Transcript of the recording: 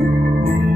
Música